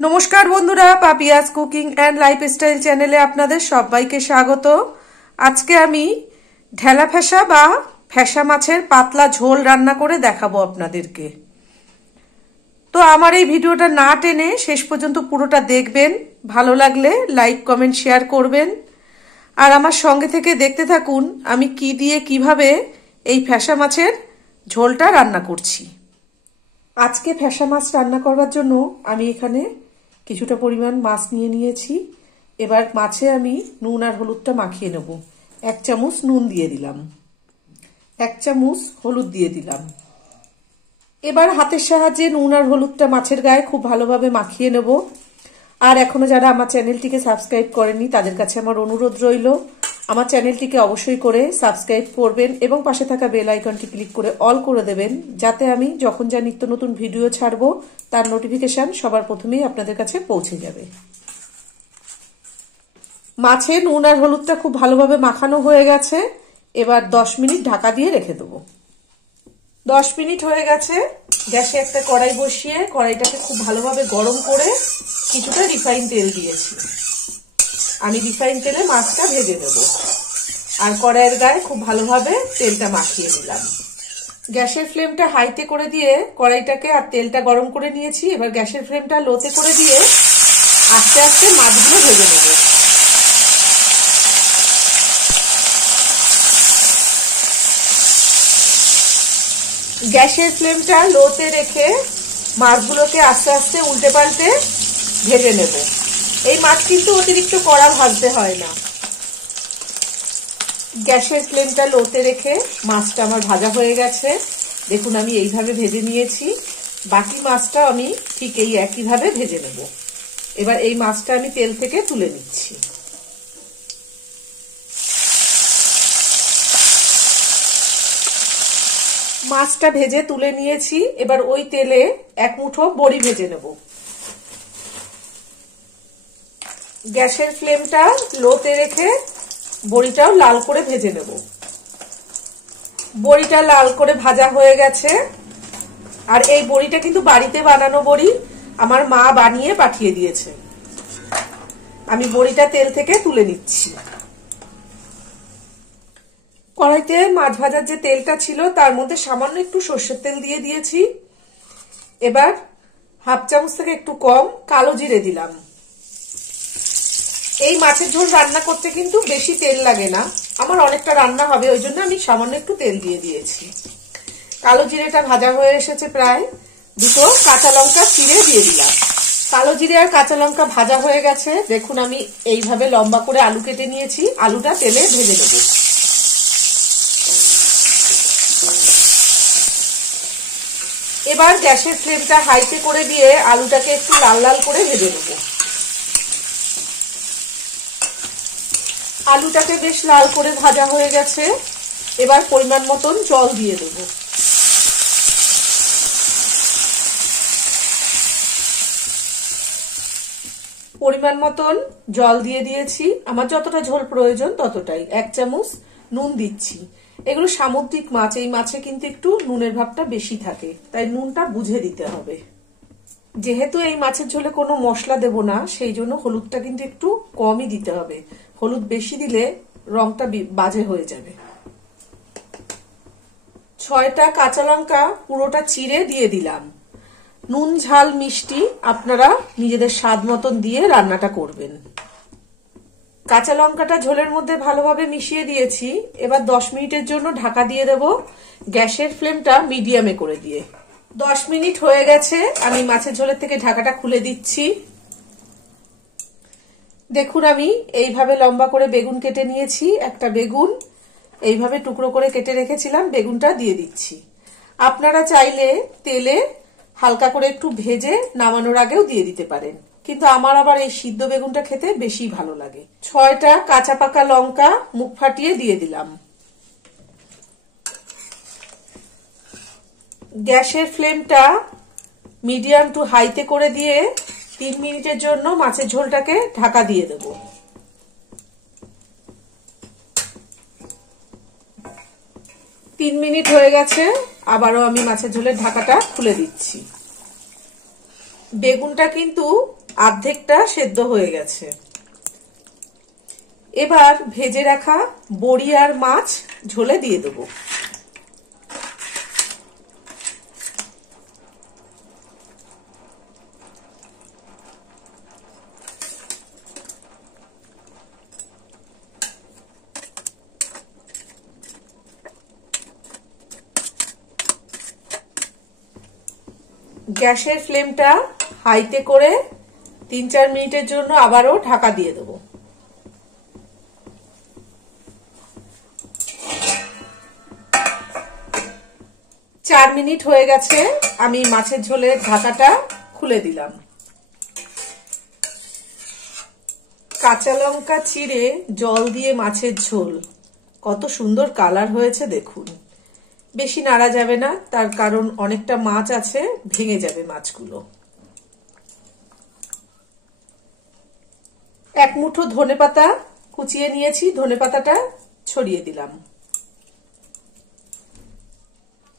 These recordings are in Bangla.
নমস্কার বন্ধুরা, পাপিয়াস কুকিং অ্যান্ড লাইফস্টাইল চ্যানেলে আপনাদের সবাইকে স্বাগত। আজকে আমি ঢেলা ফ্যাসা বা ফ্যাসা মাছের পাতলা ঝোল রান্না করে দেখাবো আপনাদেরকে। তো আমার এই ভিডিওটা না টেনে শেষ পর্যন্ত পুরোটা দেখবেন, ভালো লাগলে লাইক কমেন্ট শেয়ার করবেন আর আমার সঙ্গে থেকে দেখতে থাকুন আমি কি দিয়ে কিভাবে এই ফ্যাসা মাছের ঝোলটা রান্না করছি। আজকে ফ্যাসা মাছ রান্না করবার জন্য আমি এখানে কিছুটা পরিমাণ মাছ নিয়ে নিয়েছি। এবার মাছে আমি নুন আর হলুদটা মাখিয়ে নেব। 1 চামচ নুন দিয়ে দিলাম, 1 চামচ হলুদ দিয়ে দিলাম। এবার হাতের সাহায্যে নুন আর হলুদটা মাছের গায়ে খুব ভালোভাবে মাখিয়ে নেব। আর এখনো যারা আমার চ্যানেলটিকে সাবস্ক্রাইব করেননি তাদের কাছে আমার অনুরোধ রইল, আমার চ্যানেলটিকে অবশ্যই করে সাবস্ক্রাইব করবেন এবং পাশে থাকা বেল আইকনটি ক্লিক করে অল করে দেবেন, যাতে আমি যখন যা নিত্য নতুন ভিডিও ছাড়বো তার নোটিফিকেশন সবার প্রথমেই আপনাদের কাছে পৌঁছে যাবে। মাছে নুন আর হলুদটা খুব ভালোভাবে মাখানো হয়ে গেছে। এবার 10 মিনিট ঢাকা দিয়ে রেখে দেবো। 10 মিনিট হয়ে গেছে। গ্যাসে একটা কড়াই বসিয়ে কড়াইটাকে খুব ভালোভাবে গরম করে কিছুটা রিফাইন তেল দিয়েছি। আমি রিফাইন তেলে মাছটা ভেজে নেব আর কড়াইয়ের গায়ে খুব ভালোভাবে তেলটা মাখিয়ে নিলাম। গ্যাসের ফ্লেমটা হাইতে করে দিয়ে কড়াইটাকে আর তেলটা গরম করে নিয়েছি। এবার গ্যাসের ফ্লেমটা লোতে করে দিয়ে আস্তে আস্তে মাছগুলো ভেজে নেব। গ্যাসের ফ্লেমটা লোতে রেখে মাছগুলোকে আস্তে আস্তে উল্টে পাল্টে ভেজে নেব। এই মাছ কিন্তু অতিরিক্ত কড়া ভাজতে হয় না। গ্যাসের ফ্লেমটা লোতে রেখে মাছটা আমার ভাজা হয়ে গেছে। দেখুন আমি এইভাবে ভেজে নিয়েছি। বাকি মাছটা আমি ঠিক এই একইভাবে ভেজে নেব। এবার এই মাছটা আমি তেল থেকে তুলে নিচ্ছি। মাছটা ভেজে তুলে নিয়েছি। এবার ওই তেলে 1 মুঠো বড়ি ভেজে নেব। গ্যাসের ফ্লেমটা লোতে রেখে বড়িটাও লাল করে ভেজে নেব। বড়িটা লাল করে ভাজা হয়ে গেছে। আর এই বড়িটা কিন্তু বাড়িতে বানানো বড়ি, আমার মা বানিয়ে পাঠিয়ে দিয়েছে। আমি বড়িটা তেল থেকে তুলে নিচ্ছি। কড়াইতে মাছ ভাজার যে তেলটা ছিল তার মধ্যে সামান্য একটু সর্ষের তেল দিয়ে দিয়েছি। এবার 1/2 চামচ থেকে একটু কম কালো জিরে দিলাম। এই মাছের ঝোল রান্না করতে কিন্তু বেশি তেল লাগে না, আমার অনেকটা রান্না হবে ওই জন্য আমি সামান্য একটু তেল দিয়ে দিয়েছি। কালো জিরেটা ভাজা হয়ে এসেছে প্রায়। 2টো কাঁচা লঙ্কা চিড়ে দিয়ে দিলাম। কালো জিরে আর কাঁচা লঙ্কা ভাজা হয়ে গেছে। দেখুন আমি এইভাবে লম্বা করে আলু কেটে নিয়েছি। আলুটা তেলে ভেজে নেব। এবার গ্যাসের ফ্লেমটা হাইতে করে দিয়ে আলুটাকে একটু লাল লাল করে ভেজে নেব। আলুটাকে বেশ লাল করে ভাজা হয়ে গেছে। এবার পরিমাণ মতন জল দিয়ে দেব। পরিমাণ মতন জল দিয়ে দিয়েছি। আমার যতটা ঝোল প্রয়োজন ততটাই। 1 চামচ নুন দিচ্ছি। এগুলো সামুদ্রিক মাছ, এই মাছে কিন্তু একটু নুনের ভাবটা বেশি থাকে, তাই নুনটা বুঝে দিতে হবে। যেহেতু এই মাছের ঝোলে কোনো মশলা দেব না, সেই জন্য হলুদটা কিন্তু একটু কমই দিতে হবে। হলুদ বেশি দিলে রংটা বাজে হয়ে যাবে। 6টা কাঁচা লঙ্কা পুরোটা চিড়ে দিয়ে দিলাম। নুন ঝাল মিষ্টি আপনারা নিজেদের স্বাদ মতন দিয়ে রান্নাটা করবেন। কাঁচা লঙ্কাটা ঝোলের মধ্যে ভালোভাবে মিশিয়ে দিয়েছি। এবার 10 মিনিটের জন্য ঢাকা দিয়ে দেব, গ্যাসের ফ্লেমটা মিডিয়ামে করে দিয়ে। 10 মিনিট হয়ে গেছে। আমি মাছের ঝোলের থেকে ঢাকাটা খুলে দিচ্ছি। দেখুন আমি এইভাবে লম্বা করে বেগুন কেটে নিয়েছি। একটা বেগুন এইভাবে টুকরো করে কেটে রেখেছিলাম, বেগুনটা দিয়ে দিচ্ছি। আপনারা চাইলে তেলে হালকা করে একটু ভেজে নামানোর আগেও দিয়ে দিতে পারেন, কিন্তু আমার আবার এই সিদ্ধ বেগুনটা খেতে বেশি ভালো লাগে। 6টা কাঁচা পাকা লঙ্কা মুখ ফাটিয়ে দিয়ে দিলাম। গ্যাসের ফ্লেমটা মিডিয়াম টু হাইতে করে দিয়ে 3 মিনিটের জন্য মাছের ঝোলটাকে ঢাকা দিয়ে দেব। 3 মিনিট হয়ে গেছে। আবারও আমি মাছের ঝোলের ঢাকাটা খুলে দিচ্ছি। বেগুনটা কিন্তু অর্ধেকটা সেদ্ধ হয়ে গেছে। এবার ভেজে রাখা বড়ি আর মাছ ঝোলে দিয়ে দেবো। গ্যাসের ফ্লেমটা হাইতে করে 3-4 মিনিটের জন্য আবারও ঢাকা দিয়ে দেবো। 4 মিনিট হয়ে গেছে, আমি মাছের ঝোলের ঢাকাটা খুলে দিলাম। কাঁচা লঙ্কা চিড়ে জল দিয়ে মাছের ঝোল, কত সুন্দর কালার হয়েছে দেখুন। বেশি নাড়া যাবে না, তার কারণ অনেকটা মাছ আছে, ভেঙে যাবে মাছগুলো। এক মুঠো ধনেপাতা কুচিয়ে নিয়েছি, ধনেপাতাটা ছড়িয়ে দিলাম।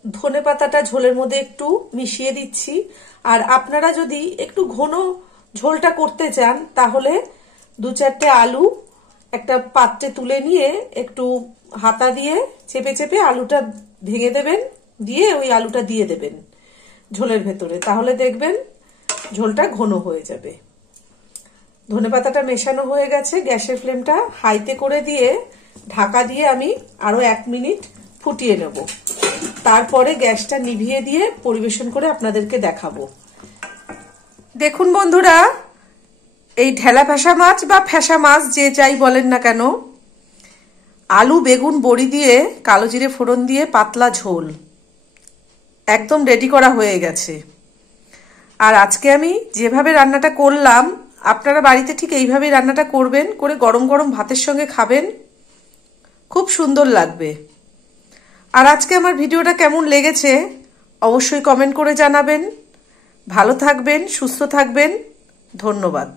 ধনেপাতাটা ঝোলের মধ্যে একটু মিশিয়ে দিচ্ছি। আর আপনারা যদি একটু ঘন ঝোলটা করতে চান তাহলে 2-4টে আলু একটা পাত্রে তুলে নিয়ে একটু হাতা দিয়ে চেপে চেপে আলুটা ভেঙে দেবেন, দিয়ে ওই আলুটা দিয়ে দেবেন ঝোলের ভেতরে, তাহলে দেখবেন ঝোলটা ঘন হয়ে যাবে। ধনেপাতাটা মেশানো হয়ে গেছে, গ্যাসের ফ্লেমটা হাইতে করে দিয়ে ঢাকা দিয়ে আমি আরো 1 মিনিট ফুটিয়ে নেব। তারপরে গ্যাসটা নিভিয়ে দিয়ে পরিবেশন করে আপনাদেরকে দেখাবো। দেখুন বন্ধুরা, এই ঢেলা ফ্যাসা মাছ বা ফ্যাসা মাছ যে যাই বলেন না কেন, আলু বেগুন বড়ি দিয়ে কালো জিরে ফোড়ন দিয়ে পাতলা ঝোল একদম রেডি করা হয়ে গেছে। আর আজকে আমি যেভাবে রান্নাটা করলাম, আপনারা বাড়িতে ঠিক এইভাবেই রান্নাটা করবেন, করে গরম গরম ভাতের সঙ্গে খাবেন, খুব সুন্দর লাগবে। আর আজকে আমার ভিডিওটা কেমন লেগেছে অবশ্যই কমেন্ট করে জানাবেন। ভালো থাকবেন, সুস্থ থাকবেন, ধন্যবাদ।